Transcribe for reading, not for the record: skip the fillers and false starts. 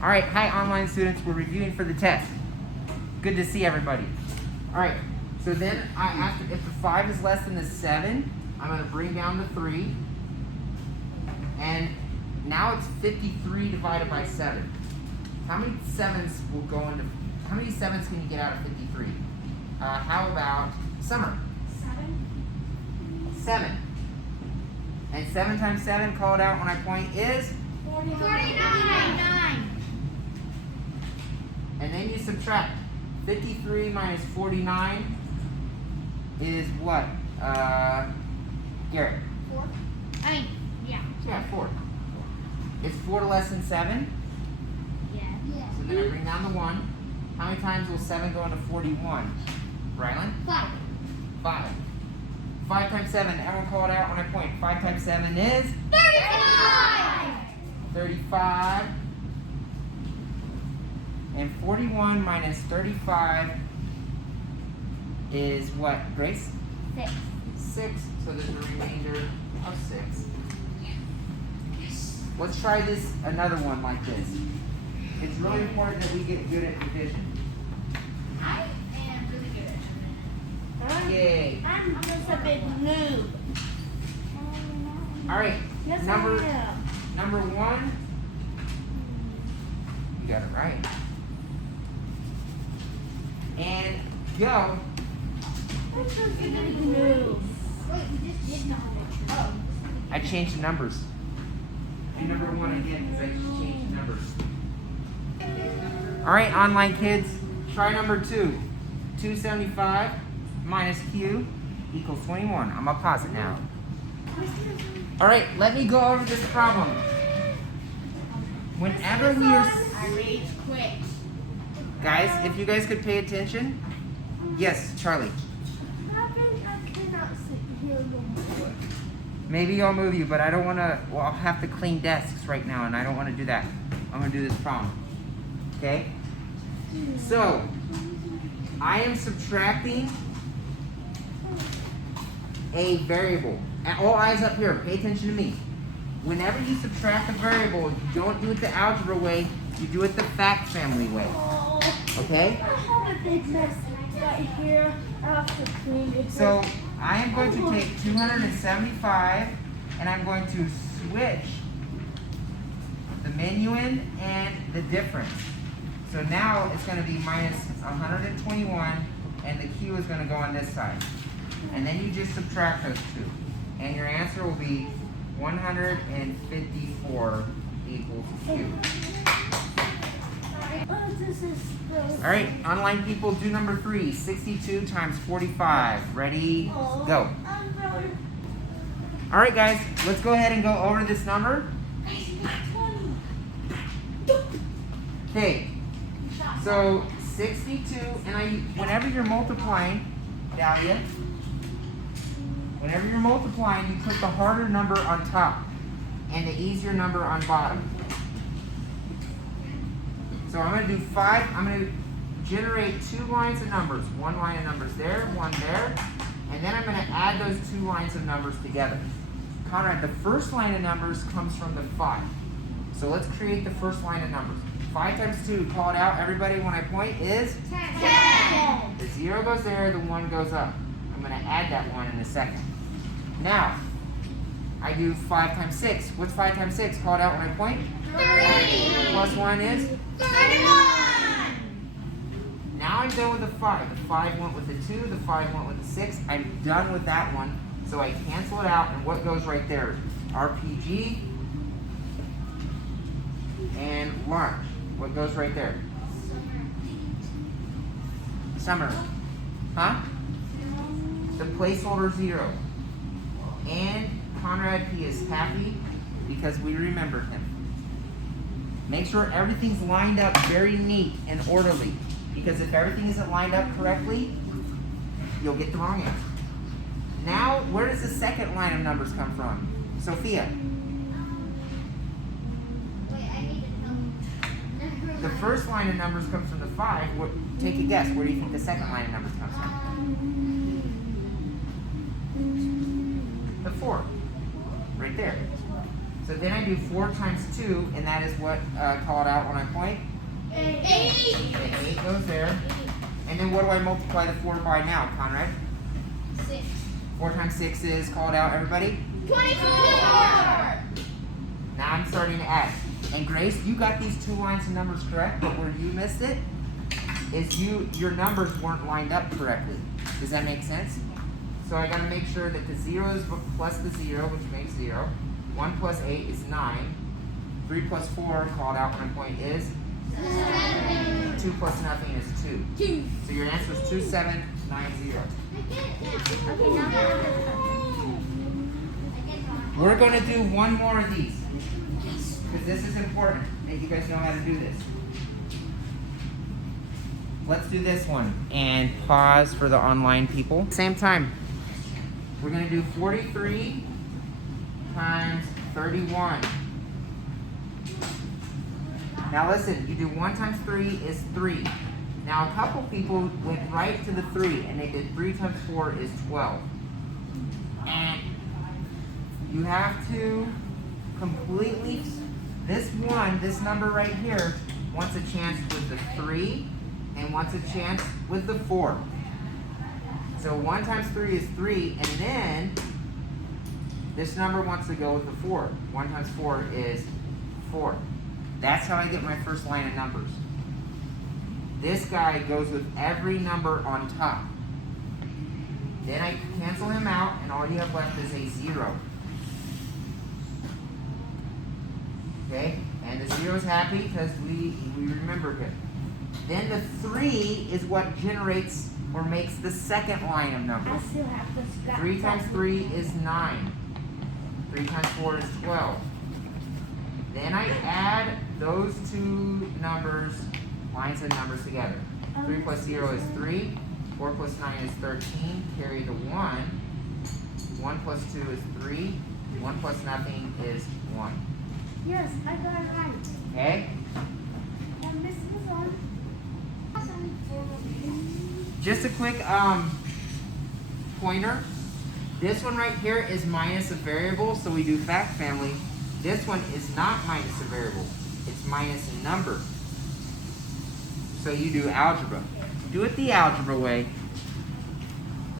All right, hi online students, we're reviewing for the test. Good to see everybody. All right, so then if the 5 is less than the 7, I'm gonna bring down the 3. And now it's 53 divided by 7. How many 7s can you get out of 53? How about Summer? 7. And 7 times 7, call it out when I point, is? 49. And then you subtract. 53 minus 49 is what? Garrett? 4. Yeah, 4. Is 4 less than 7? Yeah. So then I bring down the 1. How many times will 7 go into 41? Rylan? 5. 5. 5 times 7. Everyone call it out when I point. 5 times 7 is? 35. 35. And 41 minus 35 is what, Grace? 6. 6. So there's a remainder of 6. Let's try this, another one like this. It's really important that we get good at division. I am really good at it. Yay. I'm just a big noob. All right. Yes, number I am. number 1. You got it right. And go. I'm just a big noob. Wait, we just did not. Oh. I changed the numbers. And number 1 again because I just changed the numbers. All right, online kids, try number 2. 275 minus Q equals 21. I'm gonna pause it now. All right, let me go over this problem. Whenever we are, I rage quit. guys, if you guys could pay attention. Yes, Charlie. I cannot sit here no more. Maybe I'll move you, but I don't want to. Well, I'll have to clean desks right now, and I don't want to do that. I'm gonna do this problem. Okay. So, I am subtracting a variable. And all eyes up here, pay attention to me. Whenever you subtract a variable, you don't do it the algebra way, you do it the fact family way. Okay? I have a big mess right here. I have to clean it. So, I am going to take 275 and I'm going to switch the minuend and the difference. So now it's going to be minus 121 and the Q is going to go on this side. And then you just subtract those two. And your answer will be 154 equals Q. All right, online people, do number 3. 62 times 45. Ready, go. All right, guys, let's go ahead and go over this number. Okay, so 62, and whenever you're multiplying, Dahlia, whenever you're multiplying, you put the harder number on top and the easier number on bottom. So I'm going to do 5. I'm going to generate 2 lines of numbers. 1 line of numbers there, 1 there. And then I'm going to add those 2 lines of numbers together. Conrad, the first line of numbers comes from the 5. So let's create the first line of numbers. 5 times 2, call it out. Everybody, when I point, is? 10. The 0 goes there, the 1 goes up. I'm going to add that 1 in a second. Now, I do 5 times 6. What's 5 times 6? Call it out when I point. 30. Plus 1 is? 31. Now I'm done with the 5. The 5 went with the 2, the 5 went with the 6. I'm done with that one, so I cancel it out, and what goes right there? RPG and lunch. What goes right there? Summer. Huh? The placeholder 0. And Conrad P is happy because we remembered him. Make sure everything's lined up very neat and orderly. Because if everything isn't lined up correctly, you'll get the wrong answer. Now, where does the second line of numbers come from? Sophia. Wait, I need to know. The first line of numbers comes from the 5. Take a guess. Where do you think the second line of numbers comes from? The 4. Right there. So then I do 4 times 2, and that is what called out when I point. 8. The 8 goes there. And then what do I multiply the 4 by now, Conrad? 6. 4 times 6 is called out, everybody? 24. Now I'm starting to add. And Grace, you got these 2 lines of numbers correct, but where you missed it is your numbers weren't lined up correctly. Does that make sense? So I gotta make sure that the 0 is plus the 0, which makes 0. 1 plus 8 is 9. 3 plus 4, called out when I point, is 7. 2 plus nothing is 2. 2. So your answer is 2790. Okay, now We're gonna do one more of these, because this is important that you guys know how to do this. Let's do this one and pause for the online people. Same time. We're gonna do 43 times 31. Now listen, you do 1 times 3 is 3. Now a couple people went right to the 3 and they did 3 times 4 is 12. And you have to completely, this number right here wants a chance with the 3 and wants a chance with the 4. So 1 times 3 is 3, and then this number wants to go with the 4. 1 times 4 is 4. That's how I get my first line of numbers. This guy goes with every number on top. Then I cancel him out, and all you have left is a 0. Okay? And the 0 is happy because we remembered him. Then the 3 is what generates or makes the second line of numbers. I still have to scrap 3 times 3 is 9. 3 times 4 is 12. Then I add those 2 numbers, lines of numbers together. 3 plus 0 is 3. 4 plus 9 is 13. Carry the 1. 1 plus 2 is 3. 1 plus nothing is 1. Yes, I got it right. Okay? And this was on. Just a quick pointer. This one right here is minus a variable, so we do fact family. This one is not minus a variable. It's minus a number. So you do algebra. Do it the algebra way.